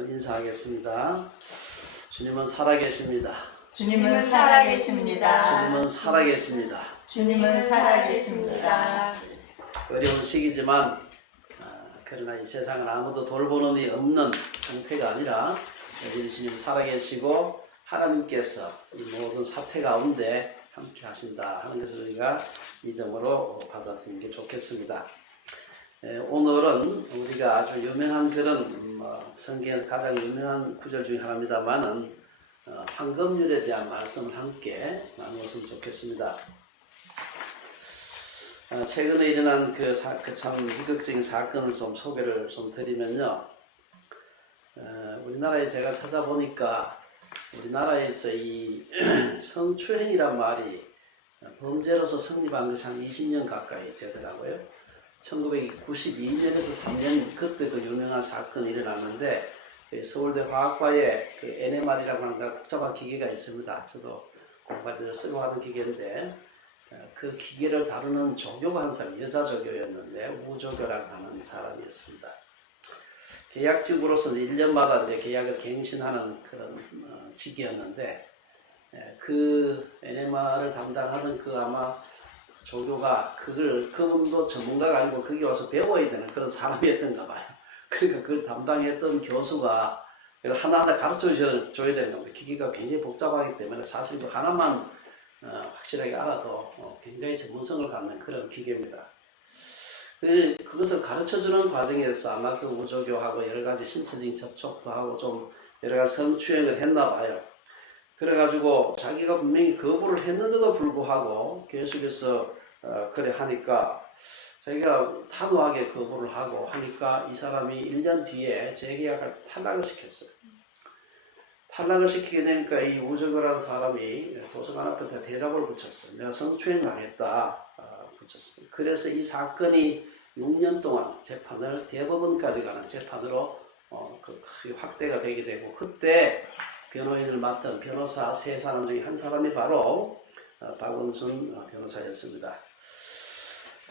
한번 인사하겠습니다. 주님은 살아계십니다. 주님은 살아계십니다. 주님은 살아계십니다. 주님은 살아계십니다. 어려운 시기지만 아, 그러나 이 세상은 아무도 돌보는 이 없는 상태가 아니라 주님 살아계시고 하나님께서 이 모든 사태 가운데 함께 하신다 하는 것을 우리가 믿음으로 받아들이는 게 좋겠습니다. 에, 오늘은 우리가 아주 유명한 그런 음, 뭐, 성경에서 가장 유명한 구절 중에 하나입니다만은 어, 황금률에 대한 말씀을 함께 나누었으면 좋겠습니다. 어, 최근에 일어난 그, 사, 그참 비극적인 사건을 좀 소개를 좀 드리면요. 어, 우리나라에 제가 찾아보니까 우리나라에서 이 성추행이란 말이 범죄로서 성립한 것이 한 20년 가까이 되더라고요. 1992년에서 3년 그때 그 유명한 사건이 일어났는데 그 서울대 화학과에 그 NMR이라고 하는 그 복잡한 기계가 있습니다. 저도 공부할 때 쓰고 하는 기계인데 어, 그 기계를 다루는 조교가 한 사람 여자 조교였는데 우조교라고 하는 사람이었습니다. 계약직으로서는 1년마다 이제 계약을 갱신하는 그런 어, 직이었는데 에, 그 NMR을 담당하던 그 아마 조교가 그걸 그분도 전문가가 아니고 거기 와서 배워야 되는 그런 사람이었던가 봐요. 그러니까 그걸 담당했던 교수가 하나하나 가르쳐 줘- 줘야 되는 겁니다. 기기가 굉장히 복잡하기 때문에 사실 그 하나만 어, 확실하게 알아도 어, 굉장히 전문성을 갖는 그런 기계입니다. 그, 그것을 가르쳐 주는 과정에서 아마 그 우조교하고 여러 가지 신체적인 접촉도 하고 좀 여러 가지 성추행을 했나 봐요. 그래가지고 자기가 분명히 거부를 했는데도 불구하고 계속해서 어, 그래 하니까 자기가 단호하게 거부를 하고 하니까 이 사람이 1년 뒤에 재계약을 탈락을 시켰어요. 탈락을 시키게 되니까 이 우정거라는 사람이 도서관 앞에 대잡을 붙였어요. 내가 성추행 당했다 어, 붙였습니다. 그래서 이 사건이 6년 동안 재판을 대법원까지 가는 재판으로 어, 그 크게 확대가 되게 되고 그때 변호인을 맡은 변호사 세 사람 중에 한 사람이 바로 어, 박원순 어, 변호사였습니다.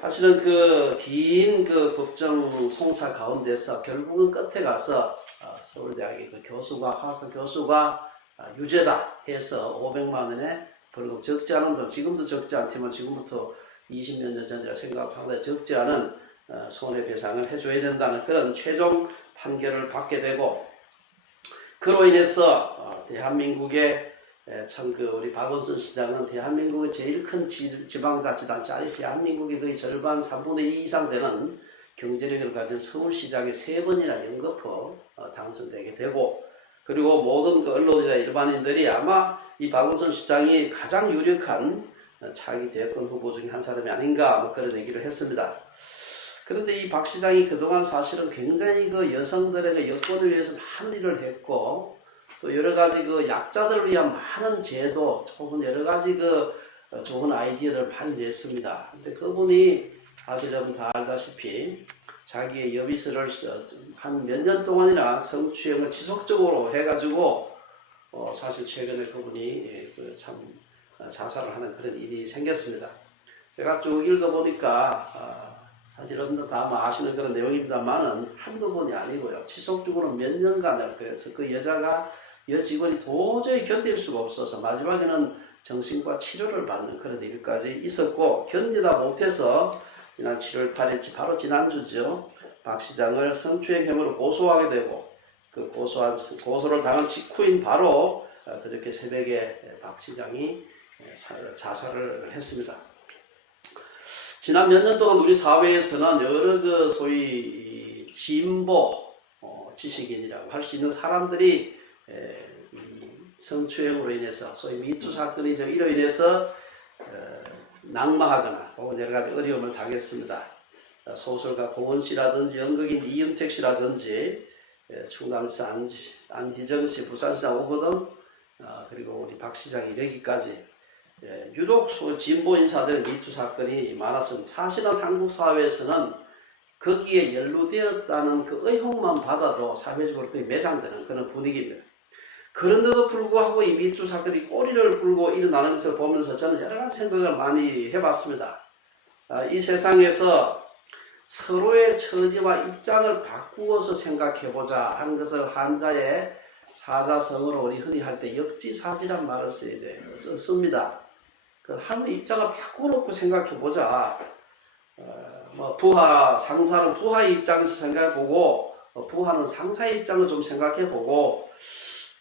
사실은 그 긴 그 법정 송사 가운데서 결국은 끝에 가서 어, 서울대학의 그 교수가 화학과 교수가 아, 유죄다 해서 500만 원의 벌금 적지 않은 돈 지금도 적지 않지만 지금부터 20년 전이라 생각하다 적지 않은 어, 손해배상을 해줘야 된다는 그런 최종 판결을 받게 되고 그로 인해서 어, 대한민국의 참 그 우리 박원순 시장은 대한민국의 제일 큰 지, 지방자치단체 아니 대한민국의 거의 절반 3분의 2 이상 되는 경제력을 가진 서울시장에 세 번이나 연거푸 어, 당선되게 되고 그리고 모든 그 언론이나 일반인들이 아마 이 박원순 시장이 가장 유력한 어, 차기 대권 후보 중에 한 사람이 아닌가 뭐 그런 얘기를 했습니다. 그런데 이 박 시장이 그동안 사실은 굉장히 그 여성들의 그 여권을 위해서 많은 일을 했고 또 여러 가지 그 약자들을 위한 많은 제도 혹은 여러 가지 그 어, 좋은 아이디어를 많이 냈습니다. 근데 그분이 사실 여러분 다 알다시피 자기의 여비스를 한 몇 년 동안이나 성추행을 지속적으로 해가지고 어, 사실 최근에 그분이 예, 그참 자살을 하는 그런 일이 생겼습니다. 제가 쭉 읽어보니까 아, 사실 여러분들 다 아마 아시는 그런 내용입니다만은 한두 번이 아니고요. 지속적으로 몇 년간을 그래서 그 여자가 여직원이 도저히 견딜 수가 없어서 마지막에는 정신과 치료를 받는 그런 일까지 있었고 견디다 못해서 지난 7월 8일 바로 지난주죠. 박 시장을 성추행 혐의로 고소하게 되고 그 고소한 고소를 당한 직후인 바로 어, 그저께 새벽에 박 시장이 사- 자살을 했습니다. 지난 몇 년 동안 우리 사회에서는 여러 그 소위 이 진보 어, 지식인이라고 할 수 있는 사람들이 성추행으로 인해서 소위 미투 사건이 저 이로 인해서 어, 낙마하거나 혹은 여러 가지 어려움을 당했습니다. 어, 소설가 고은 씨라든지 연극인 이윤택 씨라든지 에, 충남시 안, 안희정 씨, 부산시장 오거든 어, 그리고 우리 박 시장 이르기까지 예, 유독 소- 진보 인사들의 미투 사건이 많았습니다. 사실은 한국 사회에서는 거기에 연루되었다는 그 의혹만 받아도 사회적으로 거의 매장되는 그런 분위기입니다. 그런데도 불구하고 이 미투 사건이 꼬리를 불고 일어나는 것을 보면서 저는 여러 가지 생각을 많이 해봤습니다. 아, 이 세상에서 서로의 처지와 입장을 바꾸어서 생각해보자 하는 것을 한자의 사자성어로 우리 흔히 할 때 역지사지란 말을 써- 씁니다. 그한 입장을 바꿔놓고 생각해 보자. 어, 뭐 부하 상사는 부하의 입장에서 생각해 보고 어, 부하는 상사의 입장을 좀 생각해 보고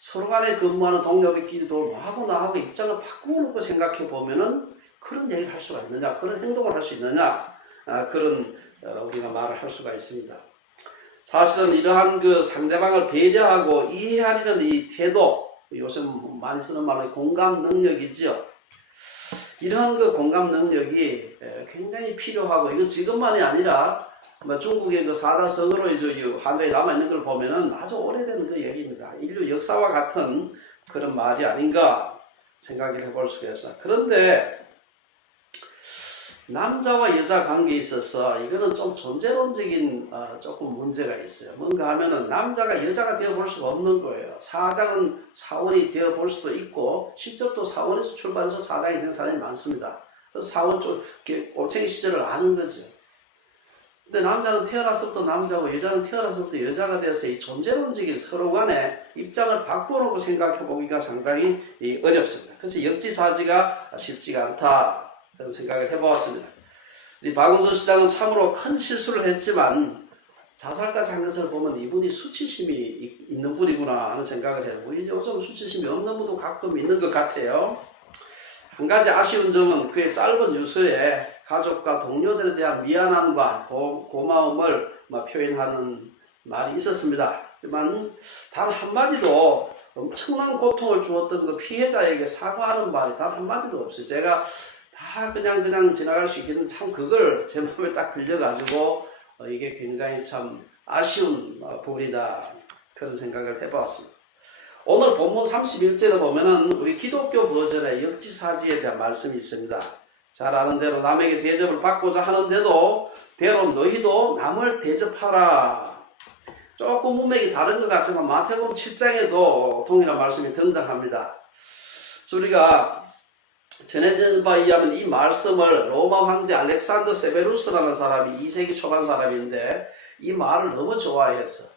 서로 간에 근무하는 동료들끼리도 뭐하고 나하고 입장을 바꿔놓고 생각해 보면은 그런 얘기를 할 수가 있느냐, 그런 행동을 할 수 있느냐, 아, 그런 어, 우리가 말을 할 수가 있습니다. 사실은 이러한 그 상대방을 배려하고 이해하려는 이 태도, 요즘 많이 쓰는 말로 공감 능력이지요. 이러한 그 공감 능력이 에, 굉장히 필요하고 이거 지금만이 아니라 뭐 중국의 그 사자성어로 이제 이 한자에 남아 있는 걸 보면은 아주 오래된 그 얘기입니다. 인류 역사와 같은 그런 말이 아닌가 생각을 해볼 수가 있어요. 그런데 남자와 여자 관계에 있어서 이거는 좀 존재론적인 어, 조금 문제가 있어요. 뭔가 하면은 남자가 여자가 되어 볼 수가 없는 거예요. 사장은 사원이 되어 볼 수도 있고 직접 또 사원에서 출발해서 사장이 된 사람이 많습니다. 그래서 사원 쪽 올챙이 시절을 아는 거죠. 근데 남자는 태어났을 때 남자고 여자는 태어났을 때 여자가 되어서 이 존재론적인 서로 간의 입장을 바꿔놓고 생각해 보기가 상당히 이 어렵습니다. 그래서 역지사지가 쉽지가 않다. 그런 생각을 해보았습니다. 이 박은선 시장은 참으로 큰 실수를 했지만 자살까지 한 것을 보면 이분이 수치심이 이- 있는 분이구나 하는 생각을 해요. 우리 요즘 수치심이 없는 분도 가끔 있는 것 같아요. 한 가지 아쉬운 점은 그의 짧은 유서에 가족과 동료들에 대한 미안함과 고, 고마움을 뭐 표현하는 말이 있었습니다. 하지만 단 한마디도 엄청난 고통을 주었던 그 피해자에게 사과하는 말이 단 한마디도 없어요. 제가 다 그냥 그냥 지나갈 수 있겠는 참 그걸 제 마음에 딱 걸려가지고 어, 이게 굉장히 참 아쉬운 어, 부분이다 그런 생각을 해봤습니다. 오늘 본문 31절에 보면은 우리 기독교 버전의 역지사지에 대한 말씀이 있습니다. 잘 아는 대로 남에게 대접을 받고자 하는데도 대로 너희도 남을 대접하라. 조금 문맥이 다른 것 같지만 마태복음 7장에도 동일한 말씀이 등장합니다. 우리가 전해진 바에 의하면 이 말씀을 로마 황제 알렉산더 세베루스라는 사람이 2세기 초반 사람인데 이 말을 너무 좋아했어.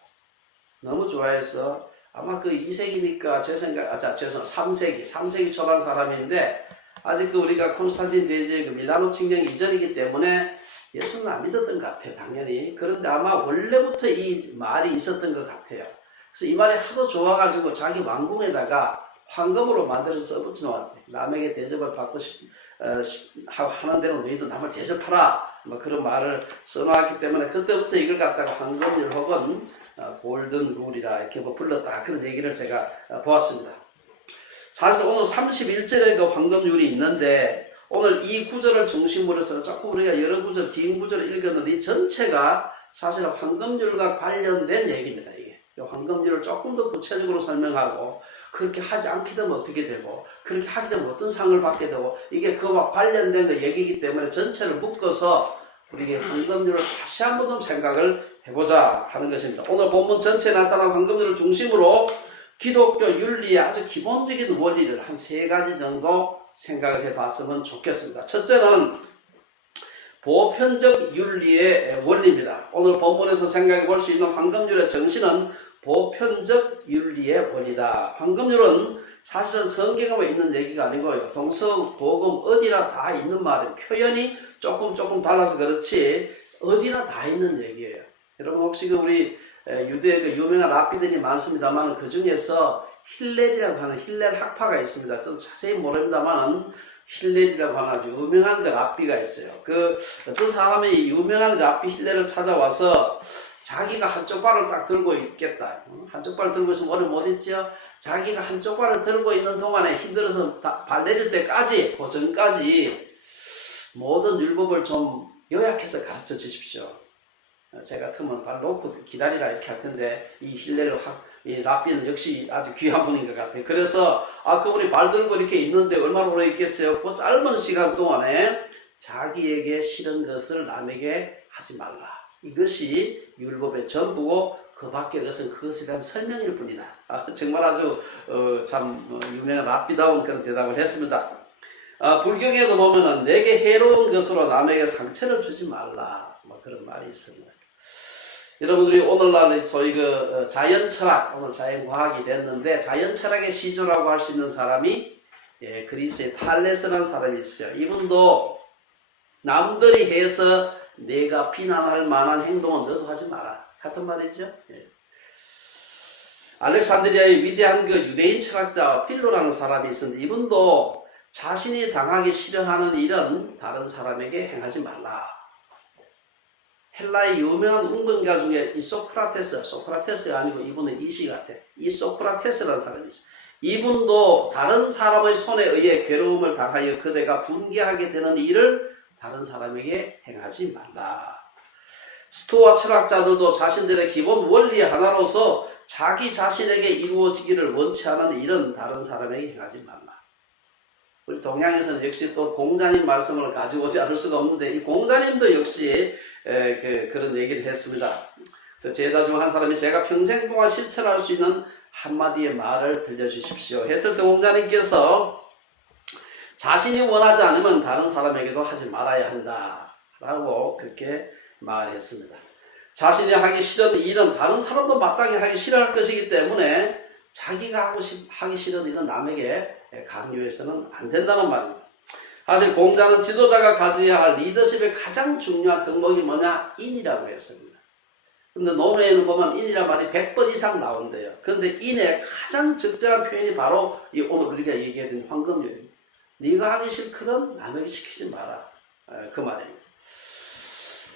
너무 좋아해서 아마 그 2세기니까 제 생각, 아, 자, 죄송, 3세기, 3세기 초반 사람인데 아직 그 우리가 콘스탄틴 대제의 그 밀라노 칙령 이전이기 때문에 예수는 안 믿었던 것 같아요, 당연히. 그런데 아마 원래부터 이 말이 있었던 것 같아요. 그래서 이 말이 하도 좋아가지고 자기 왕궁에다가 황금으로 만들어서 써붙여 놓았대. 남에게 대접을 받고 싶, 어, 하는 대로 너희도 남을 대접하라. 뭐 그런 말을 써놓았기 때문에 그때부터 이걸 갖다가 황금률 혹은 어, 골든 룰이라 이렇게 뭐 불렀다. 그런 얘기를 제가 어, 보았습니다. 사실 오늘 31절에 그 황금률이 있는데 오늘 이 구절을 중심으로 해서 조금 우리가 여러 구절, 긴 구절을 읽었는데 이 전체가 사실 황금률과 관련된 얘기입니다. 이게 이 황금률을 조금 더 구체적으로 설명하고 그렇게 하지 않게 되면 어떻게 되고 그렇게 하게 되면 어떤 상을 받게 되고 이게 그와 관련된 그 얘기이기 때문에 전체를 묶어서 우리에게 황금률을 다시 한번더 생각을 해보자 하는 것입니다. 오늘 본문 전체에 나타난 황금률을 중심으로 기독교 윤리의 아주 기본적인 원리를 한 세 가지 정도 생각을 해봤으면 좋겠습니다. 첫째는 보편적 윤리의 원리입니다. 오늘 본문에서 생각해 볼 수 있는 황금률의 정신은 보편적 윤리의 원리다. 황금률은 사실은 성경에만 있는 얘기가 아니고요. 동서, 도금 어디나 다 있는 말이에요. 표현이 조금 조금 달라서 그렇지 어디나 다 있는 얘기예요. 여러분 혹시 그 우리 에, 유대의 그 유명한 랍비들이 많습니다만 그 중에서 힐렐이라고 하는 힐렐 학파가 있습니다. 저도 자세히 모릅니다만 힐렐이라고 하는 유명한 그 랍비가 있어요. 그 어떤 사람이 유명한 랍비 힐렐을 찾아와서 자기가 한쪽 발을 딱 들고 있겠다. 어? 한쪽 발을 들고 있으면 오래 못 있죠. 자기가 한쪽 발을 들고 있는 동안에 힘들어서 다- 발 내릴 때까지, 그 전까지 모든 율법을 좀 요약해서 가르쳐 주십시오. 어, 제가 같으면 발 놓고 기다리라 이렇게 할 텐데 이 힐레를 확, 이 랍비는 역시 아주 귀한 분인 것 같아요. 그래서 아 그분이 발 들고 이렇게 있는데 얼마나 오래 있겠어요? 그 짧은 시간 동안에 자기에게 싫은 것을 남에게 하지 말라. 이것이 율법의 전부고 그 밖에 것은 그것에 대한 설명일 뿐이다. 아, 정말 아주 어, 참 어, 유명한 랍비다운 그런 대답을 했습니다. 아, 불경에도 보면은 내게 해로운 것으로 남에게 상처를 주지 말라. 뭐 그런 말이 있습니다. 여러분들이 오늘날 소위 그 어, 자연 철학, 오늘 자연 과학이 됐는데 자연 철학의 시조라고 할 수 있는 사람이 예, 그리스의 탈레스라는 사람이 있어요. 이분도 남들이 해서 내가 비난할 만한 행동은 너도 하지 마라. 같은 말이죠. 예. 알렉산드리아의 위대한 그 유대인 철학자 필로라는 사람이 있었는데 이분도 자신이 당하기 싫어하는 일은 다른 사람에게 행하지 말라. 헬라의 유명한 운동가 중에 이 소크라테스, 소크라테스가 아니고 이분은 이시 같아. 이 소크라테스라는 사람이 있어. 이분도 다른 사람의 손에 의해 괴로움을 당하여 그대가 분개하게 되는 일을 다른 사람에게 행하지 말라. 스토아 철학자들도 자신들의 기본 원리 하나로서 자기 자신에게 이루어지기를 원치 않은 일은 다른 사람에게 행하지 말라. 우리 동양에서는 역시 또 공자님 말씀을 가지고 오지 않을 수가 없는데 이 공자님도 역시 에, 그, 그런 얘기를 했습니다. 그 제자 중 한 사람이 제가 평생 동안 실천할 수 있는 한마디의 말을 들려주십시오. 했을 때 공자님께서 자신이 원하지 않으면 다른 사람에게도 하지 말아야 한다. 라고 그렇게 말했습니다. 자신이 하기 싫은 일은 다른 사람도 마땅히 하기 싫어할 것이기 때문에 자기가 하고 싶, 하기 싫은 일은 남에게 강요해서는 안 된다는 말입니다. 사실 공자는 지도자가 가져야 할 리더십의 가장 중요한 덕목이 뭐냐? 인이라고 했습니다. 근데 논어에는 보면 인이란 말이 100번 이상 나온대요. 그런데 인의 가장 적절한 표현이 바로 이 오늘 우리가 얘기했던 황금률입니다. 네가 하기 싫거든 남에게 시키지 마라. 에, 그 말입니다.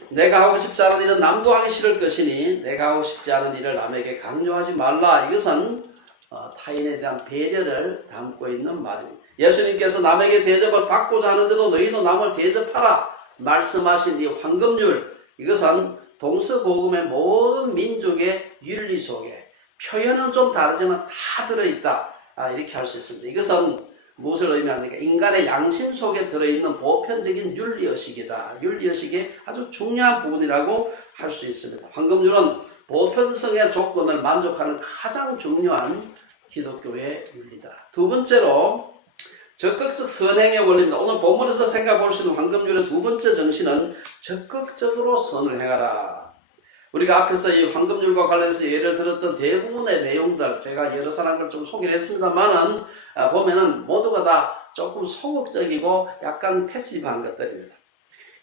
내가 하고 싶지 않은 일은 남도 하기 싫을 것이니 내가 하고 싶지 않은 일을 남에게 강요하지 말라. 이것은 어, 타인에 대한 배려를 담고 있는 말입니다. 예수님께서 남에게 대접을 받고자 하는데도 너희도 남을 대접하라 말씀하신 이 황금률 이것은 동서고금의 모든 민족의 윤리 속에 표현은 좀 다르지만 다 들어있다 아, 이렇게 할 수 있습니다. 이것은 무엇을 의미합니까? 인간의 양심 속에 들어있는 보편적인 윤리의식이다. 윤리의식의 아주 중요한 부분이라고 할 수 있습니다. 황금률은 보편성의 조건을 만족하는 가장 중요한 기독교의 윤리다. 두 번째로 적극적 선행의 원리입니다. 오늘 본문에서 생각해 볼 수 있는 황금률의 두 번째 정신은 적극적으로 선을 행하라. 우리가 앞에서 이 황금률과 관련해서 예를 들었던 대부분의 내용들 제가 여러 사람들 좀 소개를 했습니다만은 아, 보면은 모두가 다 조금 소극적이고 약간 패시브한 것들입니다.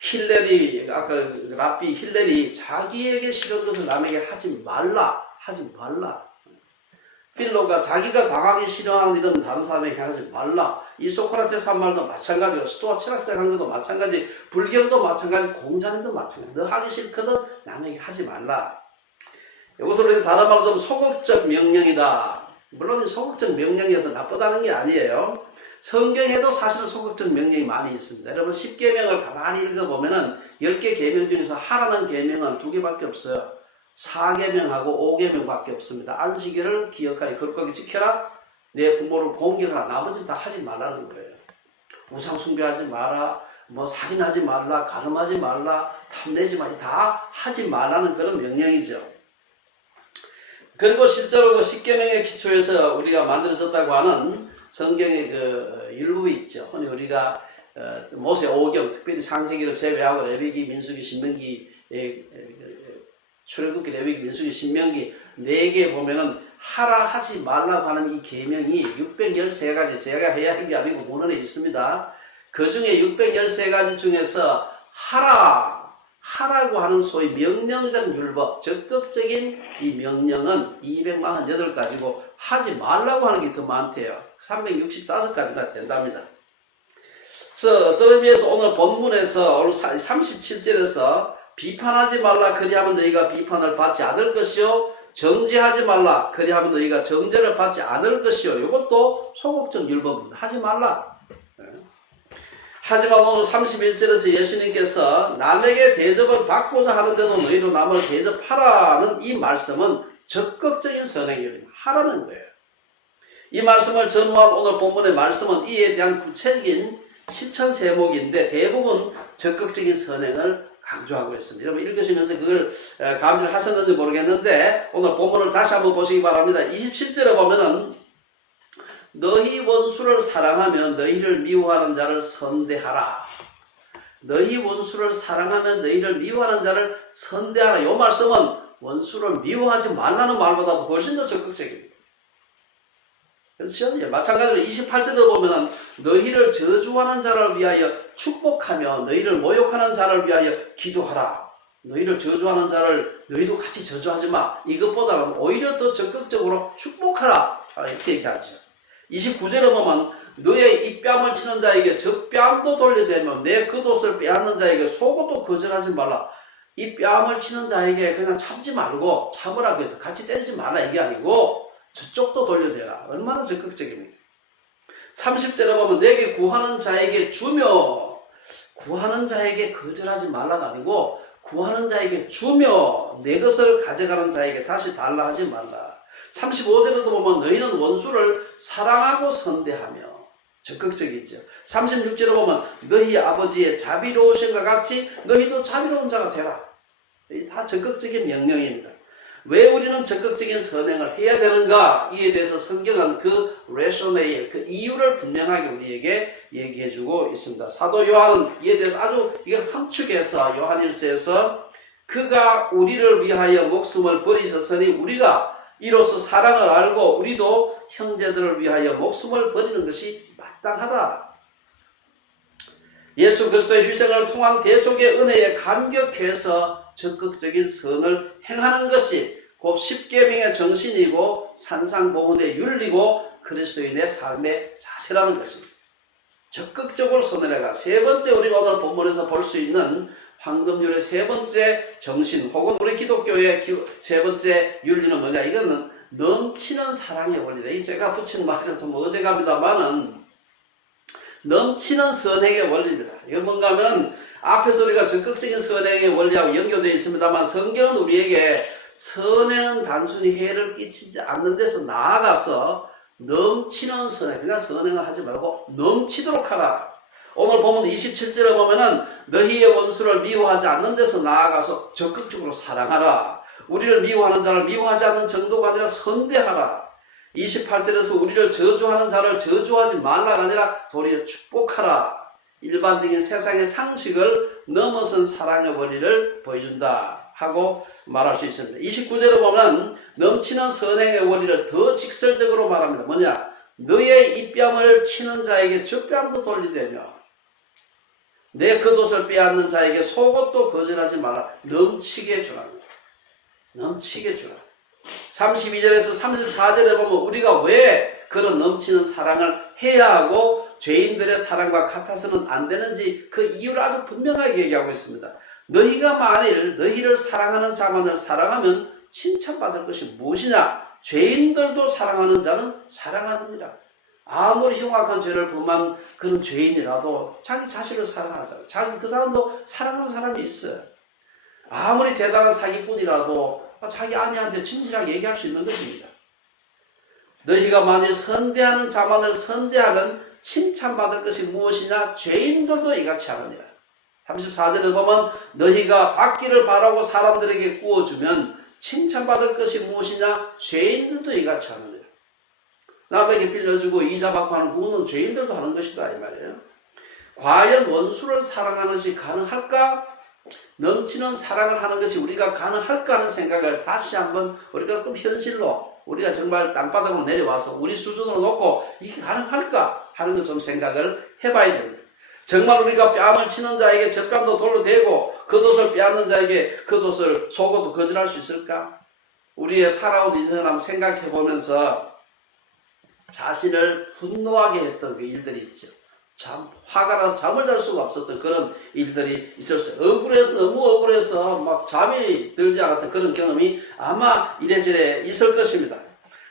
힐레리 아까 라비 힐레리 자기에게 싫은 것을 남에게 하지 말라 하지 말라 필로가 자기가 당하기 싫어하는 일은 다른 사람에게 하지 말라. 이 소크라테스 한 말도 마찬가지고 스토아 철학자 한 것도 마찬가지 불경도 마찬가지 공자님도 마찬가지 너 하기 싫거든 남에게 하지 말라. 이것을 우리가 다른 말로 좀 소극적 명령이다. 물론 이 소극적 명령이어서 나쁘다는 게 아니에요. 성경에도 사실은 소극적 명령이 많이 있습니다. 여러분 10계명을 가만히 읽어보면은 10개 계명 중에서 하라는 계명은 두 개밖에 없어요. 4계명하고 5계명밖에 없습니다. 안식일을 기억하여 거룩하게 지켜라. 내 부모를 공경하라. 나머지는 다 하지 말라는 거예요. 우상 숭배하지 마라. 뭐 살인하지 말라. 가늠하지 말라. 탐내지 말라. 다 하지 말라는 그런 명령이죠. 그리고 실제로 그 10계명의 기초에서 우리가 만들어졌다고 하는 성경의 그 율법이 있죠. 흔히 우리가 어, 모세 5경, 특별히 창세기를 제외하고 레위기, 민수기, 신명기, 출애굽기, 레위기, 민수기, 신명기 네 개 보면은 하라 하지 말라고 하는 이 계명이 613가지 제가 해야 할 게 아니고 문헌에 있습니다. 그 중에 613가지 중에서 하라 하라고 하는 소위 명령적 율법 적극적인 이 명령은 248가지고 하지 말라고 하는 게 더 많대요. 365가지가 된답니다. 그래서 어떤 의미에서 오늘 본문에서 오늘 37절에서 비판하지 말라 그리하면 너희가 비판을 받지 않을 것이요 정죄하지 말라 그리하면 너희가 정죄를 받지 않을 것이요 이것도 소극적 율법입니다. 하지 말라. 예. 하지만 오늘 31절에서 예수님께서 남에게 대접을 받고자 하는데도 너희도 남을 대접하라는 이 말씀은 적극적인 선행입니다. 하라는 거예요. 이 말씀을 전후한 오늘 본문의 말씀은 이에 대한 구체적인 실천 세목인데 대부분 적극적인 선행을 강조하고 있습니다. 여러분 읽으시면서 그걸 어, 감지를 하셨는지 모르겠는데 오늘 본문을 다시 한번 보시기 바랍니다. 27절에 보면은 너희 원수를 사랑하면 너희를 미워하는 자를 선대하라. 너희 원수를 사랑하면 너희를 미워하는 자를 선대하라. 요 말씀은 원수를 미워하지 말라는 말보다 훨씬 더 적극적입니다. 그렇죠? 예, 마찬가지로 28절에 보면은 너희를 저주하는 자를 위하여 축복하며 너희를 모욕하는 자를 위하여 기도하라. 너희를 저주하는 자를 너희도 같이 저주하지 마. 이것보다는 오히려 더 적극적으로 축복하라. 아, 이렇게 얘기하죠. 29절에 보면 너의 이 뺨을 치는 자에게 저 뺨도 돌려대며 내 겉옷을 빼앗는 자에게 속옷도 거절하지 말라. 이 뺨을 치는 자에게 그냥 참지 말고 참으라 그 같이 때리지 말라 이게 아니고 저쪽도 돌려대라. 얼마나 적극적입니까? 30절에 보면 내게 구하는 자에게 주며 구하는 자에게 거절하지 말라가 아니고 구하는 자에게 주며 내 것을 가져가는 자에게 다시 달라 하지 말라. 35절에도 보면 너희는 원수를 사랑하고 선대하며 적극적이죠. 36절에 보면 너희 아버지의 자비로우신과 같이 너희도 자비로운 자가 되라. 이다 적극적인 명령입니다. 왜 우리는 적극적인 선행을 해야 되는가? 이에 대해서 성경은 그 레소네일, 그 이유를 분명하게 우리에게 얘기해주고 있습니다. 사도 요한은 이에 대해서 아주 이걸 함축해서 요한일서에서 그가 우리를 위하여 목숨을 버리셨으니 우리가 이로써 사랑을 알고 우리도 형제들을 위하여 목숨을 버리는 것이 마땅하다. 예수 그리스도의 희생을 통한 대속의 은혜에 감격해서 적극적인 선을 행하는 것이 곧 십계명의 정신이고 산상보훈의 윤리고 그리스도인의 삶의 자세라는 것입니다. 적극적으로 선을 해가 세 번째 우리가 오늘 본문에서 볼 수 있는 황금률의 세 번째 정신 혹은 우리 기독교의 기- 세 번째 윤리는 뭐냐 이거는 넘치는 사랑의 원리다. 이 제가 붙인 말이라 좀 어색합니다만은 넘치는 선행의 원리입니다. 이건 뭔가 하면은 앞에서 우리가 적극적인 선행의 원리하고 연결되어 있습니다만 성경은 우리에게 선행은 단순히 해를 끼치지 않는 데서 나아가서 넘치는 선행, 그러니까 선행을 하지 말고 넘치도록 하라. 오늘 보면 27절에 보면은 너희의 원수를 미워하지 않는 데서 나아가서 적극적으로 사랑하라. 우리를 미워하는 자를 미워하지 않는 정도가 아니라 선대하라. 28절에서 우리를 저주하는 자를 저주하지 말라가 아니라 도리어 축복하라. 일반적인 세상의 상식을 넘어선 사랑의 원리를 보여준다 하고 말할 수 있습니다. 29절에 보면 넘치는 선행의 원리를 더 직설적으로 말합니다. 뭐냐? 너의 입뺨을 치는 자에게 젖뺨도 돌리되며 내 겉옷을 빼앗는 자에게 속옷도 거절하지 말라. 넘치게 주라. 넘치게 주라. 32절에서 34절에 보면 우리가 왜 그런 넘치는 사랑을 해야 하고 죄인들의 사랑과 같아서는 안 되는지 그 이유를 아주 분명하게 얘기하고 있습니다. 너희가 만일 너희를 사랑하는 자만을 사랑하면 칭찬받을 것이 무엇이냐? 죄인들도 사랑하는 자는 사랑하느니라. 아무리 흉악한 죄를 범한 그런 죄인이라도 자기 자신을 사랑하잖아요. 자기 그 사람도 사랑하는 사람이 있어요. 아무리 대단한 사기꾼이라도 자기 아내한테 진실하게 얘기할 수 있는 것입니다. 너희가 만일 선대하는 자만을 선대하면 칭찬받을 것이 무엇이냐? 죄인들도 이같이 하느니라. 34절에 보면 너희가 받기를 바라고 사람들에게 구워주면 칭찬받을 것이 무엇이냐? 죄인들도 이같이 하느니라. 남에게 빌려주고 이자 받고 하는 구는 죄인들도 하는 것이다 이 말이에요. 과연 원수를 사랑하는 것이 가능할까? 넘치는 사랑을 하는 것이 우리가 가능할까 하는 생각을 다시 한번 우리가 좀 현실로 우리가 정말 땅바닥으로 내려와서 우리 수준으로 놓고 이게 가능할까 하는 것 좀 생각을 해봐야 됩니다. 정말 우리가 뺨을 치는 자에게 젖뺨도 돌로 대고 겉옷을 빼앗는 자에게 겉옷을 속어도 거절할 수 있을까? 우리의 살아온 인생을 한번 생각해 보면서 자신을 분노하게 했던 그 일들이 있죠. 참 화가 나서 잠을 잘 수가 없었던 그런 일들이 있었어요. 억울해서 너무 억울해서 막 잠이 들지 않았던 그런 경험이 아마 이래저래 있을 것입니다.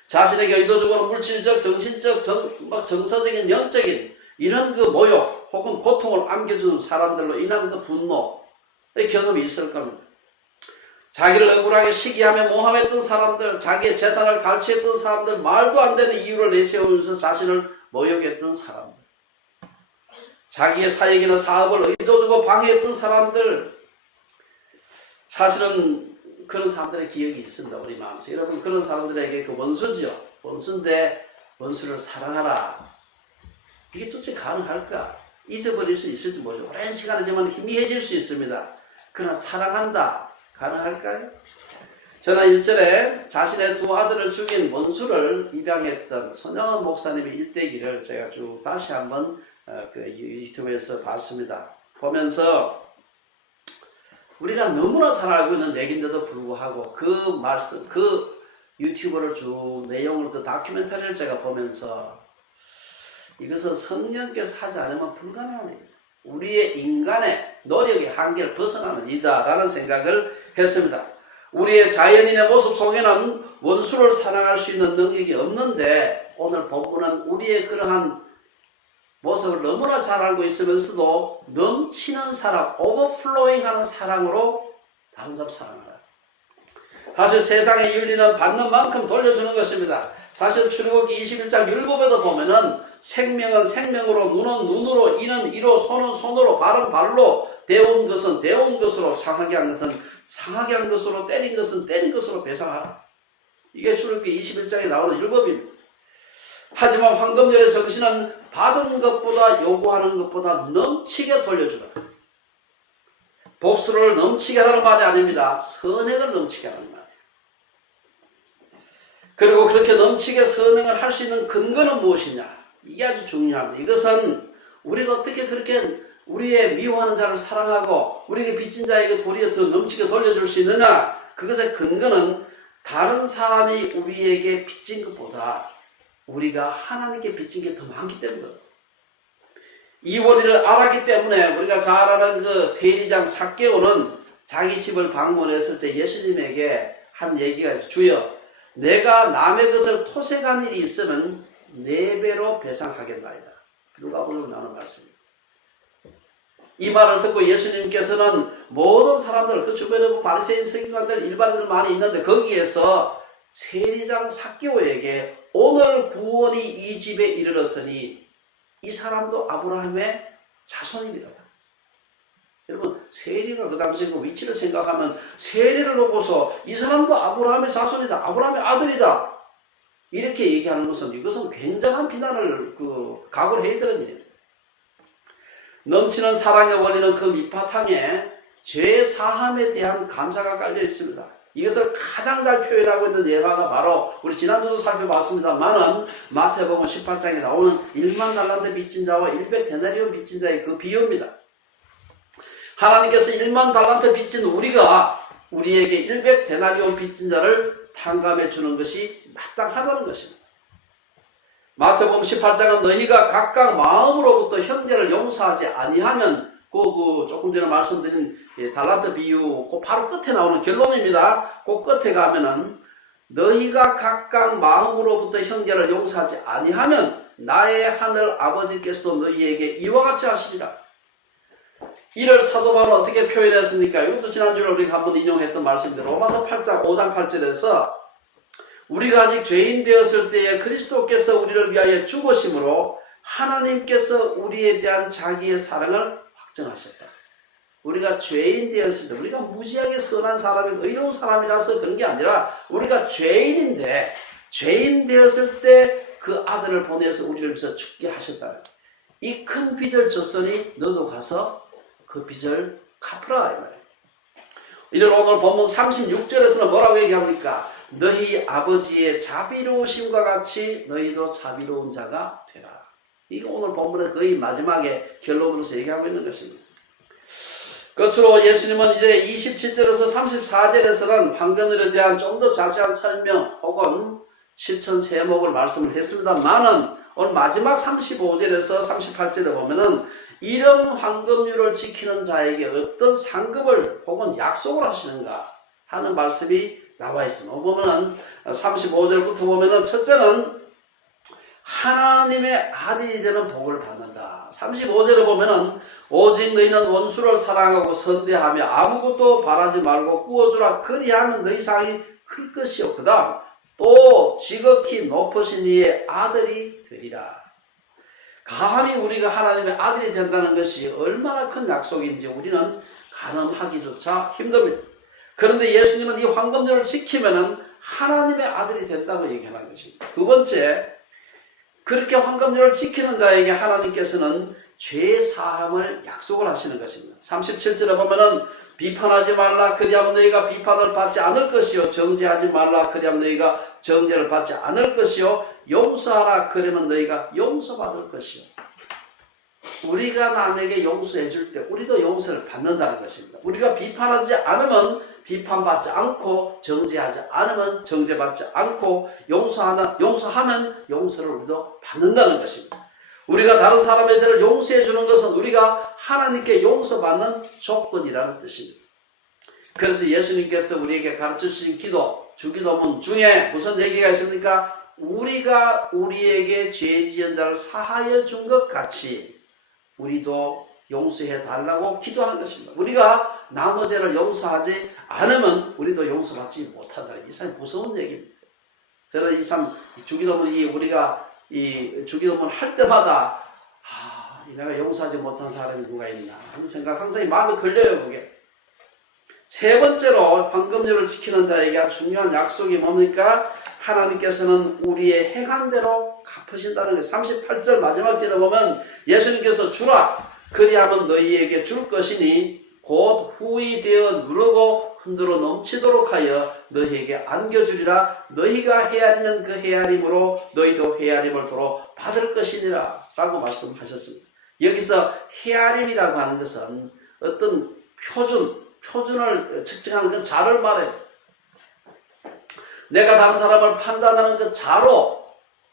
자신에게 의도적으로 물질적, 정신적, 정, 막 정서적인, 영적인 이런 그 모욕 혹은 고통을 안겨주는 사람들로 인한 그 분노의 경험이 있을 겁니다. 자기를 억울하게 시기하며 모함했던 사람들, 자기의 재산을 갈취했던 사람들, 말도 안 되는 이유를 내세우면서 자신을 모욕했던 사람들. 자기의 사역이나 사업을 의도적으로 방해했던 사람들 사실은 그런 사람들의 기억이 있습니다 우리 마음속에 여러분 그런 사람들에게 그 원수죠 원수인데 원수를 사랑하라 이게 도대체 가능할까 잊어버릴 수 있을지 모르죠. 오랜 시간이지만 희미해질 수 있습니다. 그러나 사랑한다. 가능할까요? 저는 1절에 자신의 두 아들을 죽인 원수를 입양했던 손영원 목사님의 일대기를 제가 쭉 다시 한번 어, 그 유튜브에서 봤습니다. 보면서 우리가 너무나 잘 알고 있는 얘기인데도 불구하고 그 말씀, 그 유튜브를 쭉 내용을 그 다큐멘터리를 제가 보면서 이것은 성령께서 하지 않으면 불가능한 일이다. 우리의 인간의 노력의 한계를 벗어나는 일이다라는 생각을 했습니다. 우리의 자연인의 모습 속에는 원수를 사랑할 수 있는 능력이 없는데 오늘 본문은 우리의 그러한 모습을 너무나 잘 알고 있으면서도 넘치는 사랑, 오버플로잉 하는 사랑으로 다른 사람 사랑하라. 사실 세상의 윤리는 받는 만큼 돌려주는 것입니다. 사실 출애굽기 21장 율법에도 보면은 생명은 생명으로 눈은 눈으로 이는 이로 손은 손으로 발은 발로 배운 것은 배운 것으로 상하게 한 것은 상하게 한 것으로 때린 것은 때린 것으로 배상하라. 이게 출애굽기 21장에 나오는 율법입니다. 하지만 황금열의 정신은 받은 것보다 요구하는 것보다 넘치게 돌려주라. 복수를 넘치게 하라는 말이 아닙니다. 선행을 넘치게 하라는 말이에요. 그리고 그렇게 넘치게 선행을 할 수 있는 근거는 무엇이냐? 이게 아주 중요합니다. 이것은 우리가 어떻게 그렇게 우리의 미워하는 자를 사랑하고 우리에게 빚진 자에게 도리어 더 넘치게 돌려줄 수 있느냐? 그것의 근거는 다른 사람이 우리에게 빚진 것보다 우리가 하나님께 빚진 게 더 많기 때문이에요. 이 원리를 알았기 때문에 우리가 잘 아는 그 세리장 삭개오는 자기 집을 방문했을 때 예수님에게 한 얘기가 있어요. 주여, 내가 남의 것을 토색한 일이 있으면 네 배로 배상하겠나이다. 누가 보면 나오는 말씀입니다. 이 말을 듣고 예수님께서는 모든 사람들, 그 주변에 바리새인 서기관들, 일반인들 많이 있는데 거기에서 세리장 삭개오에게 오늘 구원이 이 집에 이르렀으니 이 사람도 아브라함의 자손입니다. 여러분 세리가 그 당시 그 위치를 생각하면 세리를 놓고서 이 사람도 아브라함의 자손이다, 아브라함의 아들이다 이렇게 얘기하는 것은 이것은 굉장한 비난을 그 각오를 해야 되는 일입니다. 넘치는 사랑의 원리는 그 밑바탕에 죄 사함에 대한 감사가 깔려 있습니다. 이것을 가장 잘 표현하고 있는 예화가 바로 우리 지난주도 살펴봤습니다만은 마태복음 18장에 나오는 1만 달란트 빚진 자와 100 데나리온 빚진 자의 그 비유입니다. 하나님께서 1만 달란트 빚진 우리가 우리에게 100 데나리온 빚진 자를 탕감해 주는 것이 마땅하다는 것입니다. 마태복음 18장은 너희가 각각 마음으로부터 형제를 용서하지 아니하면 그, 그 조금 전에 말씀드린 예, 달란트 비유 그 바로 끝에 나오는 결론입니다. 그 끝에 가면은 너희가 각각 마음으로부터 형제를 용서하지 아니하면 나의 하늘 아버지께서도 너희에게 이와 같이 하시리라. 이를 사도 바울은 어떻게 표현했습니까? 이것도 지난주에 우리가 한번 인용했던 말씀인데 로마서 8장 5장 8절에서 우리가 아직 죄인 되었을 때에 그리스도께서 우리를 위하여 죽으심으로 하나님께서 우리에 대한 자기의 사랑을 확정하셨다. 우리가 죄인 되었을 때 우리가 무지하게 선한 사람이 의로운 사람이라서 그런 게 아니라 우리가 죄인인데 죄인 되었을 때 그 아들을 보내서 우리를 위해서 죽게 하셨다. 이 큰 빚을 졌으니 너도 가서 그 빚을 갚으라 이 말이에요. 이를 오늘 본문 36절에서는 뭐라고 얘기합니까? 너희 아버지의 자비로우심과 같이 너희도 자비로운 자가 되라. 이거 오늘 본문의 거의 마지막에 결론으로서 얘기하고 있는 것입니다. 끝으로 예수님은 이제 27절에서 34절에서는 황금률에 대한 좀 더 자세한 설명 혹은 실천 세목을 말씀을 했습니다만은 오늘 마지막 35절에서 38절에 보면은 이런 황금률을 지키는 자에게 어떤 상급을 혹은 약속을 하시는가 하는 말씀이 나와 있습니다. 보면은 35절부터 보면은 첫째는 하나님의 아들이 되는 복을 받는다. 35절에 보면은 오직 너희는 원수를 사랑하고 선대하며 아무것도 바라지 말고 꾸어주라 그리하면 너희 상이 클 것이요. 그 다음 또 지극히 높으신 이의 아들이 되리라. 감히 우리가 하나님의 아들이 된다는 것이 얼마나 큰 약속인지 우리는 가늠하기조차 힘듭니다. 그런데 예수님은 이 황금률을 지키면은 하나님의 아들이 된다고 얘기하는 것입니다. 두 번째, 그렇게 황금률을 지키는 자에게 하나님께서는 죄 사함을 약속을 하시는 것입니다. 37절에 보면은 비판하지 말라 그리하면 너희가 비판을 받지 않을 것이요 정죄하지 말라 그리하면 너희가 정죄를 받지 않을 것이요 용서하라 그러면 너희가 용서받을 것이요 우리가 남에게 용서해 줄 때 우리도 용서를 받는다는 것입니다. 우리가 비판하지 않으면 비판받지 않고 정죄하지 않으면 정죄받지 않고 용서하는 용서하면 용서를 우리도 받는다는 것입니다. 우리가 다른 사람의 죄를 용서해 주는 것은 우리가 하나님께 용서받는 조건이라는 뜻입니다. 그래서 예수님께서 우리에게 가르쳐 주신 기도, 주기도문 중에 무슨 얘기가 있습니까? 우리가 우리에게 죄 지은 자를 사하여 준 것 같이 우리도 용서해 달라고 기도하는 것입니다. 우리가 남의 죄를 용서하지 않으면 우리도 용서받지 못한다. 이 참 무서운 얘기입니다. 저는 이참 주기도문 이 우리가 이 주기도문 할 때마다 아, 내가 용서하지 못한 사람이 누가 있나 하는 생각 항상 마음에 걸려요 그게. 세 번째로 황금률을 지키는 자에게 중요한 약속이 뭡니까? 하나님께서는 우리의 행한대로 갚으신다는 거예요. 38절 마지막 절에 보면 예수님께서 주라 그리하면 너희에게 줄 것이니 곧 후이 되어 누르고 흔들어 넘치도록 하여 너희에게 안겨주리라 너희가 헤아리는 그 헤아림으로 너희도 헤아림을 도로 받을 것이니라 라고 말씀하셨습니다. 여기서 헤아림이라고 하는 것은 어떤 표준, 표준을 측정하는 그 자를 말해요. 내가 다른 사람을 판단하는 그 자로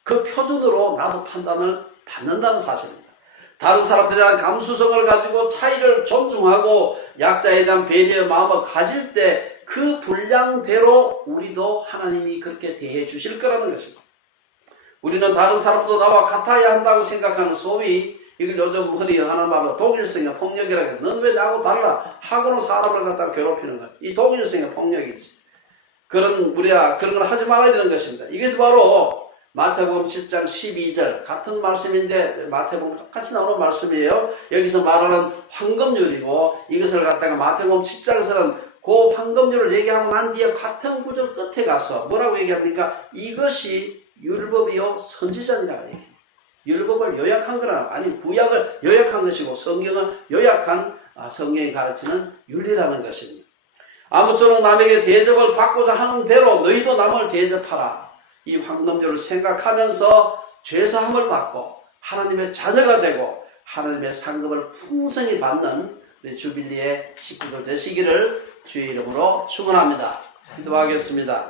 그 표준으로 나도 판단을 받는다는 사실입니다. 다른 사람들에 대한 감수성을 가지고 차이를 존중하고 약자에 대한 배려의 마음을 가질 때 그 분량대로 우리도 하나님이 그렇게 대해 주실 거라는 것입니다. 우리는 다른 사람도 나와 같아야 한다고 생각하는 소위 이걸 요즘 흔히 하는 말로 독일성의 폭력이라고 해요. 넌왜 나하고 달라? 하고는 사람을 갖다 괴롭히는 거야. 이 독일성의 폭력이지. 그런 우리가 그런 걸 하지 말아야 되는 것입니다. 이것이 바로 마태복음 7장 12절 같은 말씀인데 마태복음 똑같이 나오는 말씀이에요. 여기서 말하는 황금률이고 이것을 갖다가 마태복음 7장에서는 그 황금률을 얘기하고 난 뒤에 같은 구절 끝에 가서 뭐라고 얘기합니까? 이것이 율법이요 선지자니라 얘기해요. 율법을 요약한 거라 아니 구약을 요약한 것이고 성경을 요약한 아, 성경이 가르치는 윤리라는 것입니다. 아무쪼록 남에게 대접을 받고자 하는 대로 너희도 남을 대접하라. 이 황금률을 생각하면서 죄사함을 받고 하나님의 자녀가 되고 하나님의 상급을 풍성히 받는 우리 주빌리의 식구들 되시기를 주의 이름으로 축원합니다. 기도하겠습니다.